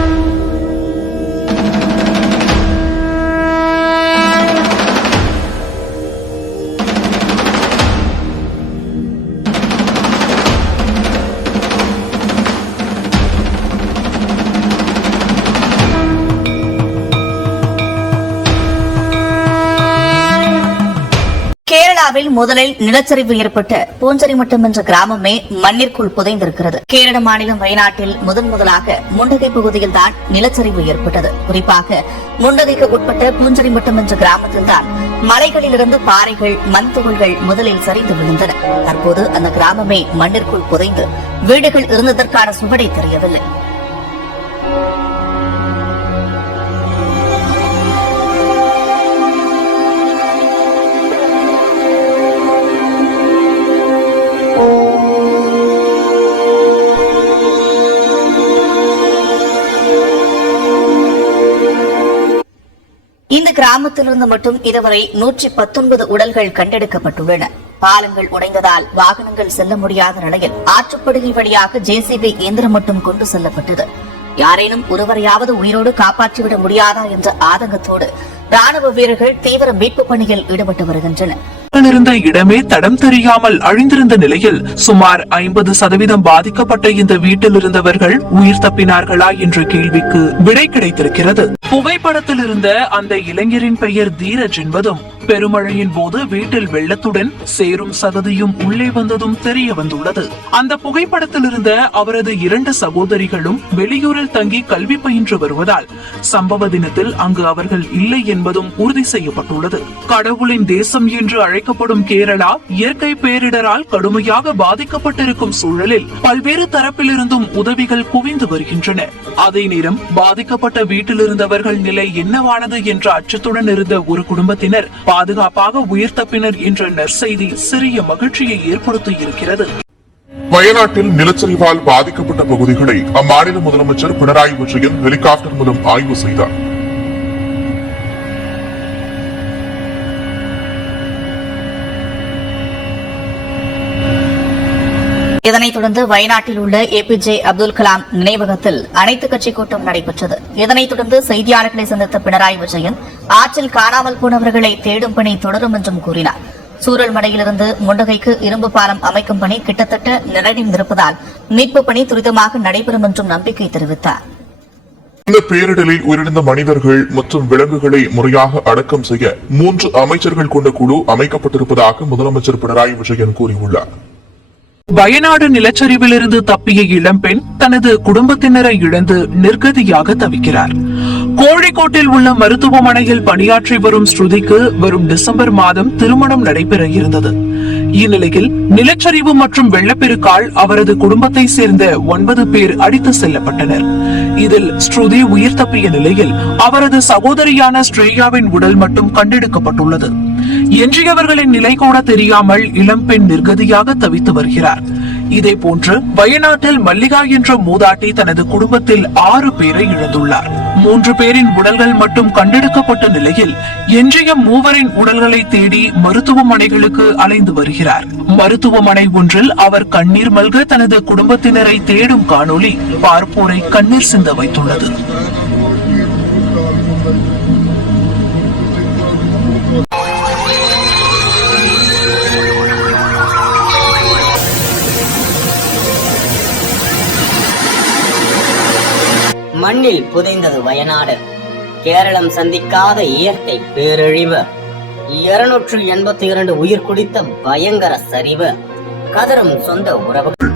Thank you. கேரளாவில் முதலில் நிலச்சரிவு ஏற்பட்ட பூஞ்சரிமட்டம் என்ற கிராமமே மண்ணிற்குள் புதைந்திருக்கிறது. கேரள மாநிலம் வயநாட்டில் முதன் முதலாக முண்டகை பகுதியில் தான் நிலச்சரிவு ஏற்பட்டது. குறிப்பாக முண்டகைக்கு உட்பட்ட பூஞ்சரி மட்டும் என்ற கிராமத்தில் தான் மலைகளிலிருந்து பாறைகள் மண் துகள்கள் முதலில் சரிந்து விழுந்தன. தற்போது அந்த கிராமமே மண்ணிற்குள் புதைந்து வீடுகள் இருந்ததற்கான சுவடை தெரியவில்லை. இந்த கிராமத்திலிருந்து மட்டும் இதுவரை நூற்றி பத்தொன்பது உடல்கள் கண்டெடுக்கப்பட்டுள்ளன. பாலங்கள் உடைந்ததால் வாகனங்கள் செல்ல முடியாத நிலையில் ஆற்றுப்படுகை வழியாக ஜேசிபி இயந்திரம் மட்டும் கொண்டு செல்லப்பட்டது. யாரேனும் ஒருவரையாவது உயிரோடு காப்பாற்றிவிட முடியாதா என்ற ஆதங்கத்தோடு ராணுவ வீரர்கள் தீவிர மீட்பு பணியில் ஈடுபட்டு வருகின்றனர். இருந்த இடமே தடம் தெரியாமல் அழிந்திருந்த நிலையில் சுமார் ஐம்பது சதவீதம் பாதிக்கப்பட்ட இந்த வீட்டில் இருந்தவர்கள் உயிர் தப்பினார்களா என்ற கேள்விக்கு விடை கிடைத்திருக்கிறது. புகைப்படத்தில் இருந்த அந்த இளைஞரின் பெயர் தீரஜ் என்பதும் பெருமழையின் போது வீட்டில் வெள்ளத்துடன் சேரும் சகதியும் உள்ளே வந்ததும் தெரிய வந்துள்ளது. அந்த புகைப்படத்தில் இருந்த அவரது இரண்டு சகோதரிகளும் வெளியூரில் தங்கி கல்வி பயின்று வருவதால் சம்பவ தினத்தில் அங்கு அவர்கள் இல்லை என்பதும் உறுதி செய்யப்பட்டுள்ளது. கடவுளின் தேசம் என்று அழைக்கப்படும் கேரளா இயற்கை பேரிடரால் கடுமையாக பாதிக்கப்பட்டிருக்கும் சூழலில் பல்வேறு தரப்பிலிருந்தும் உதவிகள் குவிந்து வருகின்றன. அதே நேரம் பாதிக்கப்பட்ட வீட்டில் இருந்தவர்கள் நிலை என்னவானது என்ற அச்சத்துடன் இருந்த ஒரு குடும்பத்தினர் பாதுகாப்பாக உயிர் தப்பினர் என்ற நற்செய்தி சிறிய மகிழ்ச்சியை ஏற்படுத்தி இருக்கிறது. வயநாட்டில் நிலச்சரிவால் பாதிக்கப்பட்ட பகுதிகளை அம்மாநில முதலமைச்சர் பினராயி விஜயன் ஹெலிகாப்டர் மூலம் ஆய்வு செய்தார். இதனைத் தொடர்ந்து வயநாட்டில் உள்ள ஏபிஜே அப்துல் கலாம் நினைவகத்தில் அனைத்துக் கட்சி கூட்டம் நடைபெற்றது. இதனைத் தொடர்ந்து செய்தியாளர்களை சந்தித்த பினராயி விஜயன் ஆற்றில் காணாமல் போனவர்களை தேடும் பணி தொடரும் என்றும் கூறினார். சூரல்மடையிலிருந்து முண்டகைக்கு இரும்பு பாலம் அமைக்கும் பணி கிட்டத்தட்ட நிறைவடைந்திருப்பதால் மீட்பு பணி துரிதமாக நடைபெறும் என்றும் நம்பிக்கை தெரிவித்தார். இந்த பேரிடரில் உயிரிழந்த மனிதர்கள் மற்றும் விலங்குகளை முறையாக அடக்கம் செய்ய மூன்று அமைச்சர்கள் கொண்ட குழு அமைக்கப்பட்டிருப்பதாக முதலமைச்சர் பினராயி விஜயன் கூறியுள்ளார். வயநாடு நிலச்சரிவிலிருந்து தப்பிய இளம்பெண் தனது குடும்பத்தினரை இழந்து நிர்கதியாக தவிக்கிறார். கோழிக்கோட்டில் உள்ள மருத்துவமனையில் பணியாற்றி வரும் ஸ்ருதிக்கு வரும் டிசம்பர் மாதம் திருமணம் நடைபெற இருந்தது. இந்நிலையில் நிலச்சரிவு மற்றும் வெள்ளப்பெருக்கால் அவரது குடும்பத்தை சேர்ந்த ஒன்பது பேர் அடித்து செல்லப்பட்டனர். இதில் ஸ்ருதி உயிர் தப்பிய நிலையில் அவரது சகோதரியான ஸ்ரேயாவின் உடல் மட்டும் கண்டெடுக்கப்பட்டுள்ளது. எஞ்சியவர்களின் நிலை கூட தெரியாமல் இளம்பெண் நிர்கதியாக தவித்து வருகிறார். இதே போன்று வயநாட்டில் மல்லிகா என்ற மூதாட்டி தனது குடும்பத்தில் ஆறு பேரை இழந்துள்ளார். மூன்று பேரின் உடல்கள் மட்டும் கண்டெடுக்கப்பட்ட நிலையில் எஞ்சிய மூவரின் உடல்களை தேடி மருத்துவமனைகளுக்கு அலைந்து வருகிறார். மருத்துவமனை ஒன்றில் அவர் கண்ணீர் மல்க தனது குடும்பத்தினரை தேடும் காணொளி பார்ப்போரை கண்ணீர் சிந்த வைத்துள்ளது. மண்ணில் புதைந்தது வயநாடு கேரளம் சந்திக்காத இயற்கை பேரழிவு. இருநூற்று எண்பத்தி இரண்டு உயிர் குடித்த பயங்கர சரிவு. கதரும் சொந்த உறவுகள்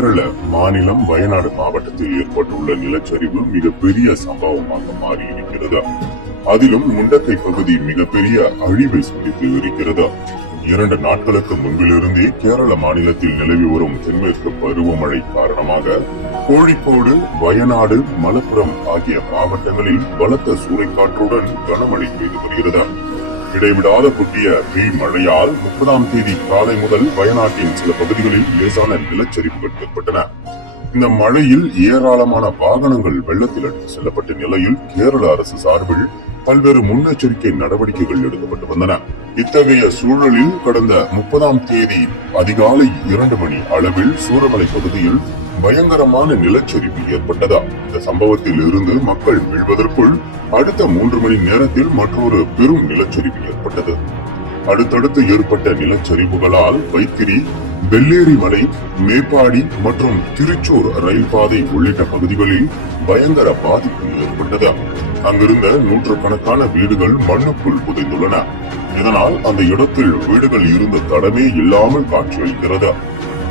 கேரள மாநிலம் வயநாடு மாவட்டத்தில் ஏற்பட்டுள்ள நிலச்சரிவு மிகப்பெரிய சம்பவமாக மாறியிருக்கிறது அதிலும் முண்டக்கை பகுதி மிகப்பெரிய அழிவை சந்தித்து இருக்கிறது? இரண்டு நாட்களுக்கு முன்பிலிருந்தே கேரள மாநிலத்தில் நிலவி வரும் தென்மேற்கு பருவமழை காரணமாக கோழிக்கோடு வயநாடு மலப்புரம் ஆகிய மாவட்டங்களில் பலத்த சூறைக்காற்றுடன் கனமழை பெய்து வருகிறது? இடைவிடாத கொட்டிய பெய் மழையால் முப்பதாம் தேதி காலை முதல் வயநாட்டின் சில பகுதிகளில் லேசான நிலச்சரிவுகள் ஏற்பட்டன. இந்த மழையில் ஏராளமான வாகனங்கள் வெள்ளத்தில் எடுத்து செல்லப்பட்ட நிலையில் கேரள அரசு சார்பில் பல்வேறு முன்னெச்சரிக்கை நடவடிக்கைகள் எடுக்கப்பட்டு வந்தன. இத்தகைய சூழலில் கடந்த முப்பதாம் தேதி அதிகாலை இரண்டு மணி அளவில் சூரமலை பகுதியில் பயங்கரமான நிலச்சரிவு ஏற்பட்டதா? இந்த சம்பவத்தில் இருந்து மக்கள் மீள்வதற்குள் அடுத்த மூன்று மணி நேரத்தில் மற்றொரு பெரும் நிலச்சரிவு ஏற்பட்டது. அடுத்தடுத்து ஏற்பட்ட நிலச்சரிவுகளால் வைத்திரி வெள்ளேரி மலை மேப்பாடி மற்றும் திருச்சூர் ரயில் பாதை உள்ளிட்ட பகுதிகளில் பயங்கர பாதிப்பு ஏற்பட்டது. அங்கிருந்த நூற்றுக்கணக்கான வீடுகள் மண்ணுக்குள் புதைந்துள்ளன. இதனால் அந்த இடத்தில் வீடுகள் இருந்த தடமே இல்லாமல் காட்சியளிக்கிறது.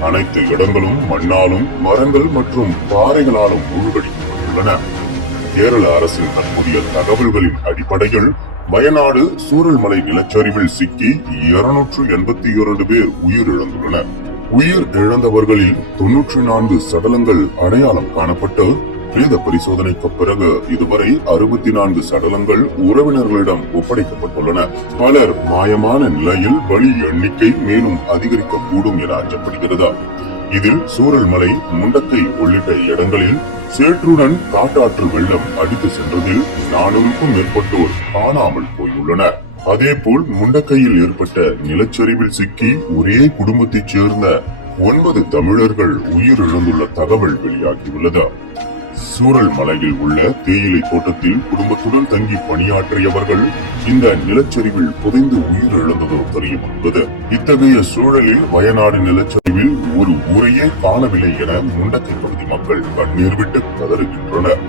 அனைத்து இடங்களும் மண்ணாலும் மரங்கள் மற்றும் பாறைகளாலும் மூழ்கடிக்கப்பட்டுள்ளன. கேரள அரசின் தற்போதைய தகவல்களின் அடிப்படையில் வயநாடு சூரல்மலை நிலச்சரிவில் சிக்கி இருநூற்று எண்பத்தி இரண்டு பேர் உயிரிழந்துள்ளனர். உயிர் இழந்தவர்களில் தொன்னூற்றி நான்கு சடலங்கள் அடையாளம் காணப்பட்டு பிரேத பரிசோதனைக்கு பிறகு இதுவரை அறுபத்தி நான்கு சடலங்கள் உறவினர்களிடம் ஒப்படைக்கப்பட்டுள்ளன. பலர் மாயமான நிலையில் பலி எண்ணிக்கை மேலும் அதிகரிக்கக்கூடும் என அஞ்சப்படுகிறது இதில் சூரல்மலை முண்டக்கை உள்ளிட்ட இடங்களில் சேற்றுடன் காட்டாற்று வெள்ளம் அடித்து சென்றதில் நானூறுக்கும் மேற்பட்டோர் காணாமல் போயுள்ளனர். அதேபோல் முண்டக்கையில் ஏற்பட்ட நிலச்சரிவில் சிக்கி ஒரே குடும்பத்தைச் சேர்ந்த ஒன்பது தமிழர்கள் உயிரிழந்துள்ள தகவல் வெளியாகியுள்ளது. சூரல் மலையில் உள்ள தேயிலை தோட்டத்தில் குடும்பத்துடன் தங்கி பணியாற்றியவர்கள் இந்த நிலச்சரிவில் புதைந்து உயிரிழந்தது தெரிய வந்துள்ளது இத்தகைய சூழலில் வயநாடு நிலச்சரிவில் ஒரு ஊரையே காணவில்லை என முண்டத்தை பகுதி மக்கள் கண்ணீர் விட்டு கதறுகின்றனர்.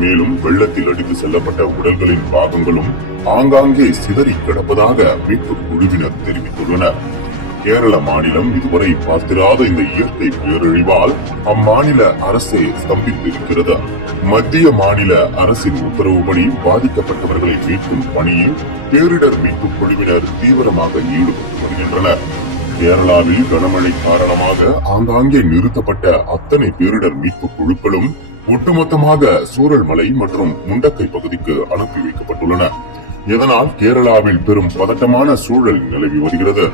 மேலும் வெள்ளத்தில் அடித்து செல்லப்பட்ட உடல்களின் பாகங்களும் ஆங்காங்கே சிதறி கிடப்பதாக மீட்பு குழுவினர் தெரிவித்துள்ளனர். கேரள மாநிலம் இதுவரை பார்த்திராத இந்த இயற்கை பேரழிவால் அம்மாநில அரசே ஸ்தம்பித்திருக்கிறது. மத்திய மாநில அரசின் உத்தரவுபடி பாதிக்கப்பட்டவர்களை மீட்கும் பணியில் பேரிடர் மீட்பு குழுவினர் தீவிரமாக ஈடுபட்டு வருகின்றனர். கேரளாவில் கனமழை காரணமாக ஆங்காங்கே நிறுத்தப்பட்ட அத்தனை பேரிடர் மீட்பு குழுக்களும் ஒட்டுமொத்தமாக சூரல்மலை மற்றும் முண்டக்கை பகுதிக்கு அனுப்பி வைக்கப்பட்டுள்ளன. இதனால் கேரளாவில் பெரும் பதட்டமான சூழல் நிலவி வருகிறது.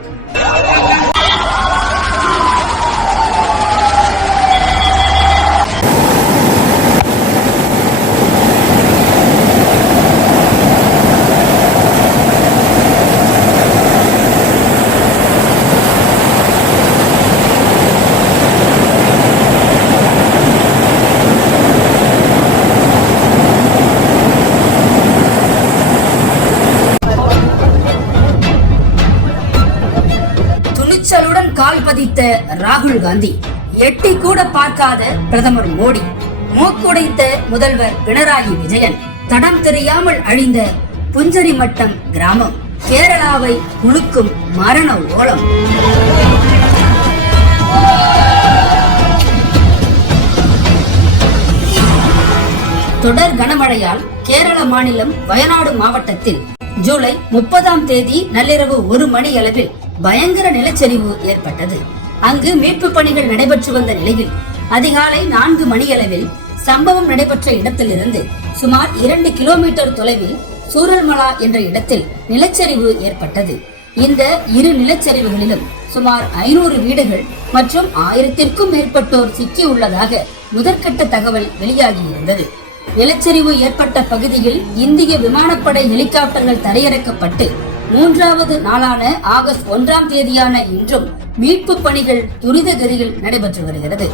பதித்த ராகுல் காந்தி எட்டி கூட பார்க்காத பிரதமர் மோடி மூக்குடைத்த முதல்வர் பினராயி விஜயன் தடம் தெரியாமல் அழிந்த புஞ்சரி மட்டம் கிராமம் கேரளாவை குலுக்கும் மரண ஓலம். தொடர் கனமழையால் கேரள மாநிலம் வயநாடு மாவட்டத்தில் ஜூலை முப்பதாம் தேதி நள்ளிரவு ஒரு மணி அளவில் பயங்கர நிலச்சரிவு ஏற்பட்டது. அங்கு மீட்பு பணிகள் நடைபெற்று வந்த நிலையில் அதிகாலை நான்கு மணியளவில் சம்பவம் நடைபெற்ற இடத்திலிருந்து சுமார் இரண்டு கிலோமீட்டர் தொலைவில் சூரல்மலா என்ற இடத்தில் நிலச்சரிவு ஏற்பட்டது. இந்த இரு நிலச்சரிவுகளிலும் சுமார் ஐநூறு வீடுகள் மற்றும் ஆயிரத்திற்கும் மேற்பட்டோர் சிக்கியுள்ளதாக முதற்கட்ட தகவல் வெளியாகியிருந்தது. நிலச்சரிவு ஏற்பட்ட பகுதியில் இந்திய விமானப்படை ஹெலிகாப்டர்கள் தரையிறக்கப்பட்டு மூன்றாவது நாளான ஆகஸ்ட் ஒன்றாம் தேதியான இன்றும் மீட்பு பணிகள் துரித கதியில் நடைபெற்று வருகிறது.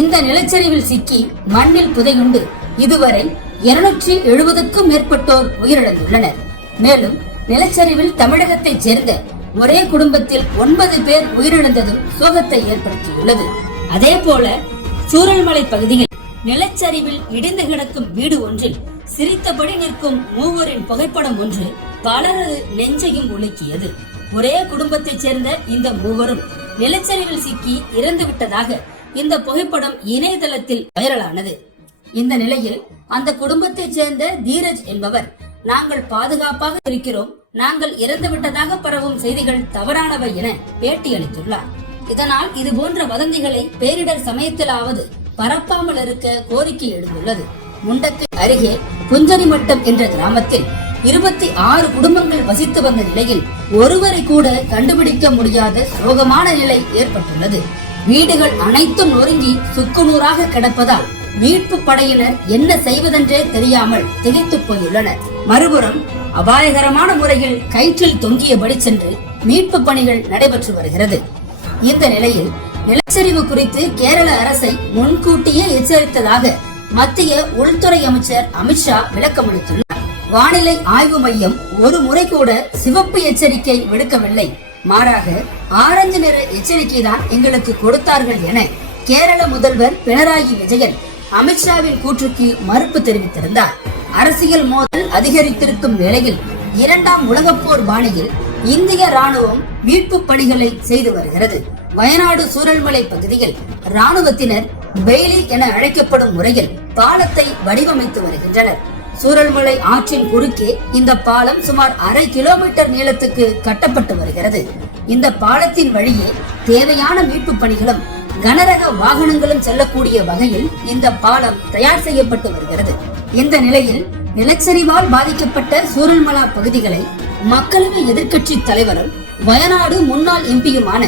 இந்த நிலச்சரிவில் சிக்கி மண்ணில் புதையுண்டு. இதுவரை இருநூற்றி எழுபதுக்கும் மேற்பட்டோர் உயிரிழந்துள்ளனர். மேலும் நிலச்சரிவில் தமிழகத்தைச் சேர்ந்த ஒரே குடும்பத்தில் ஒன்பது பேர் உயிரிழந்ததும் சோகத்தை ஏற்படுத்தியுள்ளது. அதே போல சூரல்மலை பகுதியில் நிலச்சரிவில் இடிந்து கிடக்கும் வீடு ஒன்றில் சிரித்தபடி நிற்கும் மூவரின் புகைப்படம் ஒன்று பலரது நெஞ்சையும் உலுக்கியது. ஒரே குடும்பத்தைச் சேர்ந்த இந்த மூவரும் நிலச்சரிவில் சிக்கி இறந்து விட்டதாக இந்த புகைப்படம் இணையதளத்தில் வைரலானது. இந்த நிலையில் அந்த குடும்பத்தைச் சேர்ந்த தீரஜ் என்பவர் நாங்கள் பாதுகாப்பாக இருக்கிறோம். நாங்கள் இறந்து விட்டதாக பரவும் செய்திகள் தவறானவை என பேட்டி அளித்துள்ளார் இதனால் இது போன்ற வதந்திகளை பேரிடர் சமயத்திலாவது பரப்பாமல் இருக்க கோரிக்கை எழுந்துள்ளது. முண்டக்கு அருகே குஞ்சரிமட்டம் என்ற கிராமத்தில் இருபத்தி ஆறு குடும்பங்கள் வசித்து வந்த நிலையில் ஒருவரை கூட கண்டுபிடிக்க முடியாத சோகமான நிலை ஏற்பட்டுள்ளது. வீடுகள் அனைத்தும் நொறுங்கி சுக்குநூறாக கிடப்பதால் மீட்பு படையினர் என்ன செய்வதென்றே தெரியாமல் திகைத்து போயுள்ளனர். மறுபுறம் அபாயகரமான முறையில் கயிற்றில் தொங்கியபடி சென்று மீட்பு பணிகள் நடைபெற்று வருகிறது. இந்த நிலையில் நிலச்சரிவு குறித்து கேரள அரசை முன்கூட்டியே எச்சரித்ததாக மத்திய உள்துறை அமைச்சர் அமித்ஷா விளக்கமளித்துள்ளார். வானிலை ஆய்வு மையம் ஒரு முறை கூட சிவப்பு எச்சரிக்கை விடுக்கவில்லை. மாறாக ஆரஞ்சு நிற எச்சரிக்கை தான் எங்களுக்கு கொடுத்தார்கள் என கேரள முதல்வர் பினராயி விஜயன் அமித்ஷாவின் கூற்றுக்கு மறுப்பு தெரிவித்திருந்தார். அரசியல் மோதல் அதிகரித்திருக்கும் வேளையில் இரண்டாம் உலகப்போர் பாணியில் இந்திய ராணுவம் மீட்பு பணிகளை செய்து வருகிறது. வயநாடு சூரல்மலை பகுதியில் ராணுவத்தினர் பெய்லி என அழைக்கப்படும் முறையில் பாலத்தை வடிவமைத்து வருகின்றனர். சூரல்மலை ஆற்றின் குறுக்கே இந்த பாலம் சுமார் அரை கிலோமீட்டர் நீளத்துக்கு கட்டப்பட்டு வருகிறது. இந்த பாலத்தின் வழியே தேவையான மீட்பு பணிகளும் கனரக வாகனங்களும் செல்லக்கூடிய வகையில் இந்த பாலம் தயார் செய்யப்பட்டு வருகிறது. இந்த நிலையில் நிலச்சரிவால் பாதிக்கப்பட்ட சூரல்மலா பகுதிகளை மக்களவை எதிர்க்கட்சி தலைவரும் வயநாடு முன்னாள் எம்பியுமான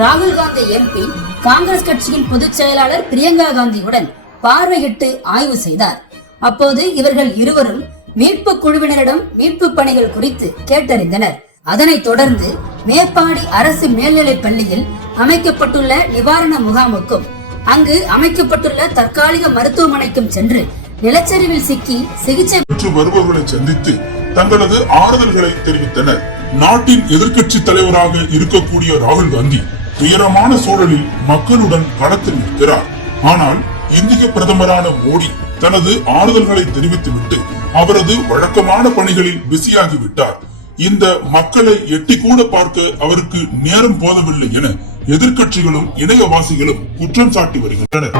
ராகுல் காந்தி எம்பி காங்கிரஸ் கட்சியின் பொதுச் செயலாளர் பிரியங்கா காந்தியுடன் பார்வையிட்டு ஆய்வு செய்தார். அப்போது இவர்கள் இருவரும் மீட்பு குழுவினரிடம் மீட்பு பணிகள் குறித்து கேட்டறிந்தனர். அதனைத் தொடர்ந்து மேப்பாடி அரசு மேல்நிலைப் பள்ளியில் அமைக்கப்பட்டுள்ள நிவாரண முகாமுக்கும் அங்கு அமைக்கப்பட்டுள்ள தற்காலிக மருத்துவமனைக்கும் சென்று நிலச்சரிவில் சிக்கி சிகிச்சை பெற்று வருபவர்களை சந்தித்து தங்களது ஆறுதல்களை தெரிவித்தனர். நாட்டின் எதிர்க்கட்சி தலைவராக இருக்கக்கூடிய ராகுல் காந்தி துயரமான சூழலில் மக்களுடன் களத்தில் நிற்கிறார். ஆனால் இந்திய பிரதமரான மோடி தனது ஆறுதல்களை தெரிவித்துவிட்டு அவரது வழக்கமான பணிகளில் பிஸியாகிவிட்டார். இந்த மக்களை எட்டி கூட பார்க்க அவருக்கு நேரம் போதவில்லை என எதிர்கட்சிகளும் இணையவாசிகளும் குற்றம் சாட்டி வருகின்றனர்.